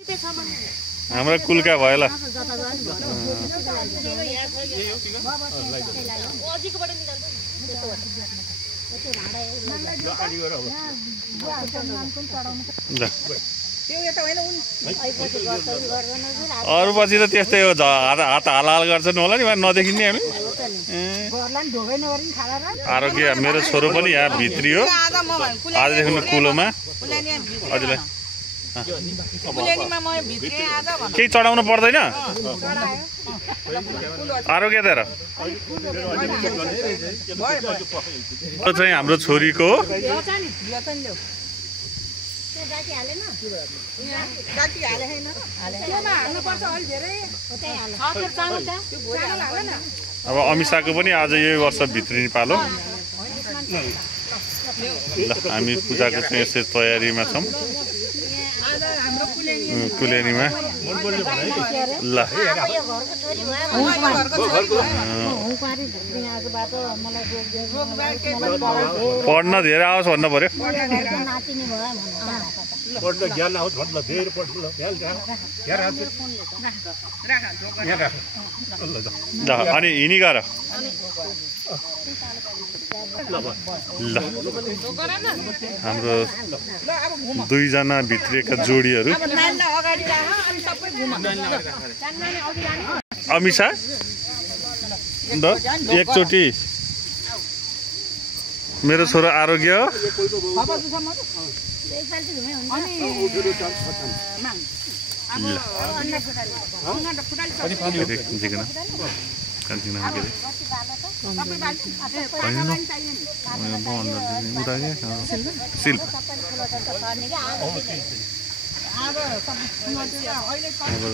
हाम्रो कुलका भयो ल अरू पछि त त्यस्तै हो हात हालहाल गर्छन् होला नि नदेखिने हामी आरोग्य मेरो छोरो पनि यहाँ भित्री हो आजदेखि कुलोमा हजुरलाई केही चढाउनु पर्दैन आरोग्य दिएर चाहिँ हाम्रो छोरीको अब अमिषाको पनि आज यही वर्ष भित्री पालो ल हामी पूजाको चाहिँ यसरी तयारीमा छौँ कुलेनीमा ल पढ्न धेरै आओस् भन्नु पर्यो अनि हिँडी गर ल हाम्रो दुईजना भित्रिएका जोडीहरू अमिषा ल एकचोटि मेरो छोरो आरोग्य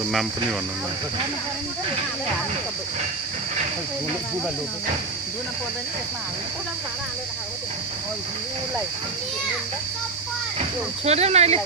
नाम पनि भन्नु छोड्यौ न अहिले